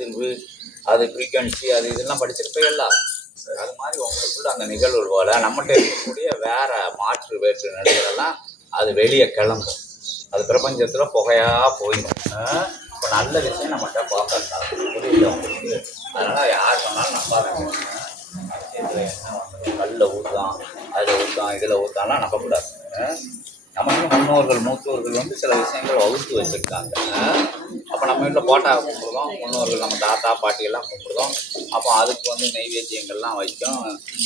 அதிர்வு, அது ஃப்ரீக்வன்சி, அது இதெல்லாம் படிச்சிருப்பீங்கல்ல. அது மாதிரி உங்களுக்குள்ள அந்த நிகழ்வு போல நம்மகிட்ட இருக்கக்கூடிய வேற மாற்று வேற்று நிலைகளெல்லாம் அது வெளியே கிளம்பும். அது பிரபஞ்சத்தில் புகையாக போயிடும். இப்போ நல்ல விஷயம் நம்மகிட்ட பார்க்கறதா புரியல உங்களுக்கு. அதனால் யார் சொன்னாலும் நம்பாதீங்க. விஷயத்தில் என்ன வந்து கல்லில் ஊற்றுதான், அதில் ஊற்றான், இதில் ஊற்றான்லாம் நம்பக்கூடாது. நமக்கு முன்னோர்கள் மூத்தோர்கள் வந்து சில விஷயங்கள் வகுத்து வச்சுருக்காங்க. அப்போ நம்ம வீட்டில் போட்டா கும்பிடுறோம், முன்னோர்கள் நம்ம தாத்தா பாட்டியெல்லாம் கும்பிடுறோம். அப்போ அதுக்கு வந்து நெய்வேத்தியங்கள்லாம் வைக்கும்.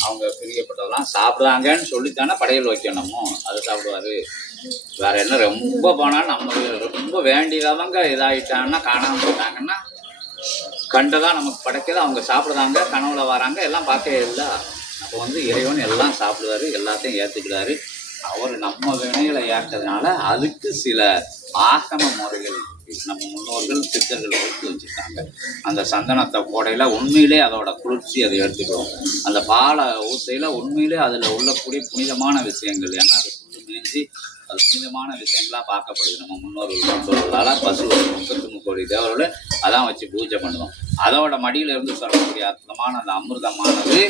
அவங்க பிரியப்பட்டதெல்லாம் சாப்பிடுவாங்கன்னு சொல்லித்தானே படையல் வைக்கணுமோ, அதை சாப்பிடுவார். வேறு என்ன ரொம்ப போனால் நம்ம ரொம்ப வேண்டியதவங்க இதாகிட்டாங்கன்னா காணாமல் போயிட்டாங்கன்னா கண்டதான் நமக்கு படைக்கிறது, அவங்க சாப்பிடுறாங்க, கனவுல வராங்க, எல்லாம் பார்க்கவே இல்லை. அப்போ வந்து இறைவன் எல்லாம் சாப்பிடுவார், எல்லாத்தையும் ஏற்றுக்கிறாரு. அவர் நம்ம வினைகளை ஏற்கிறதுனால அதுக்கு சில ஆகம முறைகள் நம்ம முன்னோர்கள் சித்தர்கள் வகுத்து வச்சுருக்காங்க. அந்த சந்தனத்தை போடையில் உண்மையிலே அதோட குளிர்ச்சி அதை எடுத்துக்கிறோம். அந்த பாலை ஊற்றையில் உண்மையிலே அதில் உள்ளக்கூடிய புனிதமான விஷயங்கள், ஏன்னா அது புல்லு மேய்ஞ்சி அது புனிதமான விஷயங்களாக பார்க்கப்படுது. நம்ம முன்னோர்கள் சொல்வதால் பசு 33 கோடி தேவரோடு அதான் வச்சு பூஜை பண்ணுவோம். அதோட மடியிலிருந்து சொல்லக்கூடிய அற்புதமான அந்த அமிர்தமானது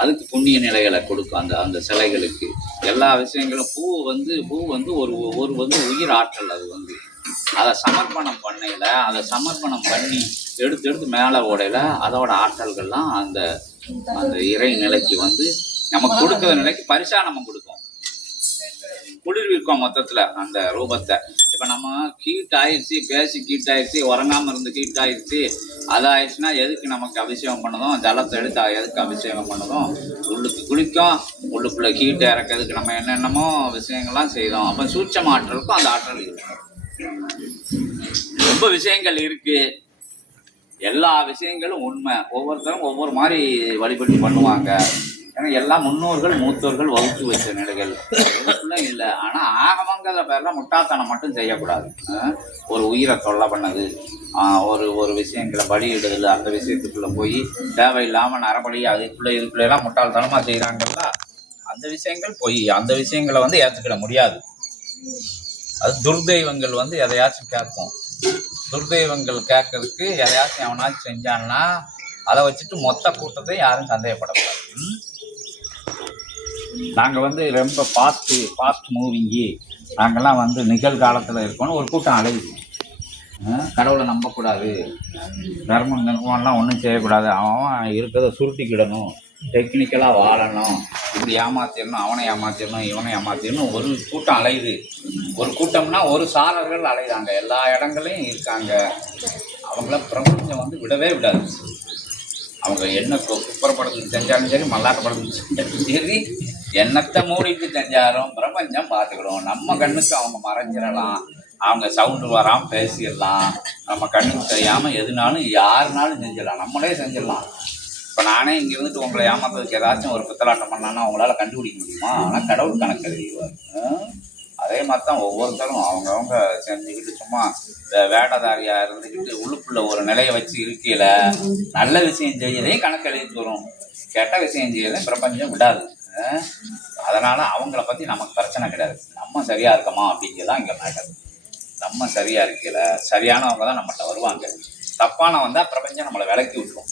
அதுக்கு புண்ணிய நிலைகளை கொடுக்கும். அந்த அந்த சிலைகளுக்கு எல்லா விஷயங்களும் பூ வந்து ஒரு வந்து உயிர் ஆற்றல். அது வந்து அதை சமர்ப்பணம் பண்ணையில், அதை சமர்ப்பணம் பண்ணி எடுத்து மேலே ஓடையில் அதோட ஆற்றல்கள்லாம் அந்த அந்த இறை நிலைக்கு வந்து நமக்கு கொடுக்குற நிலைக்கு பரிசா நம்ம கொடுக்கும், குளிர்விக்கும் மொத்தத்தில் அந்த ரூபத்தை. இப்போ நம்ம ஹீட் ஆயிடுச்சு, பேசி ஹீட் ஆயிடுச்சு, உறங்காமல் இருந்து ஹீட் ஆயிடுச்சு, அதாயிடுச்சுன்னா எதுக்கு நமக்கு அபிஷேகம் பண்ணதும், ஜலத்தை எடுத்து எதுக்கு அபிஷேகம் பண்ணதும், உள்ளுக்கு குளிக்கும், உள்ளுக்குள்ளே ஹீட்டை இறக்கிறதுக்கு நம்ம என்னென்னமோ விஷயங்கள்லாம் செய்தோம். அப்போ சூட்சம ஆற்றலுக்கும் அந்த ஆற்றல் இருக்கு. ரொம்ப விஷயங்கள் இருக்கு, எல்லா விஷயங்களும் உண்மை. ஒவ்வொருத்தரும் ஒவ்வொரு மாதிரி வழிபட்டு பண்ணுவாங்க. ஏன்னா எல்லாம் முன்னோர்கள் மூத்தோர்கள் வகுத்து வச்ச நிலைகள் இல்லை. ஆனால் ஆகமங்கிற பேரில் முட்டாள்தனம் மட்டும் செய்யக்கூடாது. ஒரு உயிரை தொல்லை பண்ணது, ஒரு விஷயங்களை பலியிடுதல், அந்த விஷயத்துக்குள்ளே போய் தேவையில்லாமல் நரபலி இதுக்குள்ளெல்லாம் முட்டாள்தனமாக செய்கிறாங்கல்ல, அந்த விஷயங்கள் போய் அந்த விஷயங்களை வந்து ஏற்றுக்கிட முடியாது. அது துர்தெய்வங்கள் வந்து எதையாச்சும் கேட்கும். துர்தெய்வங்கள் கேட்கறதுக்கு எதையாச்சும் எவனாச்சும் செஞ்சான்னா அதை வச்சுட்டு மொத்த கூட்டத்தை யாரும் சந்தேகப்படக்கூடாது. நாங்கள் வந்து ரொம்ப ஃபாஸ்ட் மூவிங்கி, நாங்கள்லாம் வந்து நிகழ்காலத்தில் இருக்கோன்னு ஒரு கூட்டம் அலையுது. கடவுளை நம்பக்கூடாது, தர்மங்கள்லாம் ஒன்றும் செய்யக்கூடாது, அவன் இருக்கிறத சுருட்டிக்கிடணும், டெக்னிக்கலாக வாழணும், இப்படி ஏமாத்திடணும், அவனை ஏமாத்திடணும், இவனை ஏமாத்திடணும் ஒரு கூட்டம் அலையுது. ஒரு கூட்டம்னா ஒரு சாரர்கள் அலையுறாங்க, எல்லா இடங்களையும் இருக்காங்க. அவங்கள பிரபஞ்சம் வந்து விடவே விடாது. அவங்க என்ன குப்பரை படத்துக்கு செஞ்சாலும் சரி, மல்லாட்ட படத்துக்கு செஞ்சாலும் சரி, என்னத்தை மூடிட்டு செஞ்சாலும் பிரபஞ்சம் பார்த்துக்கிடும். நம்ம கண்ணுக்கு அவங்க மறைஞ்சிடலாம், அவங்க சவுண்டு வராமல் பேசிடலாம், நம்ம கண்ணுக்கு தெரியாமல் எதுனாலும் யாருனாலும் செஞ்சிடலாம், நம்மளே செஞ்சிடலாம். இப்போ நானே இங்கே இருந்துட்டு உங்களை ஏமாத்துறதுக்கு ஏதாச்சும் ஒரு பித்தலாட்டம் பண்ணான்னா அவங்களால கண்டுபிடிக்க முடியுமா? ஆனால் கடவுள் கணக்கு எழுதிடுவார். அதே மாதிரி தான் ஒவ்வொருத்தரும் அவங்கவுங்க செஞ்சுக்கிட்டு சும்மா வேடதாரியாக இருந்துக்கிட்டு உள்ளுக்குள்ள ஒரு நிலையை வச்சு இருக்கையில் நல்ல விஷயம் செய்யறதையும் கணக்கு எழுதிட்டு வரும், கெட்ட விஷயம் செய்யறதையும் பிரபஞ்சம் விடாது. அதனால் அவங்கள பற்றி நமக்கு பிரச்சனை கிடையாது. நம்ம சரியாக இருக்கோமா அப்படிங்கிறதான் இங்கே மேட்டர். நம்ம சரியாக இருக்கையில் சரியானவங்க தான் நம்மகிட்ட வருவாங்க, தப்பான வந்தால் பிரபஞ்சம் நம்மளை விலக்கி விட்டுரும்.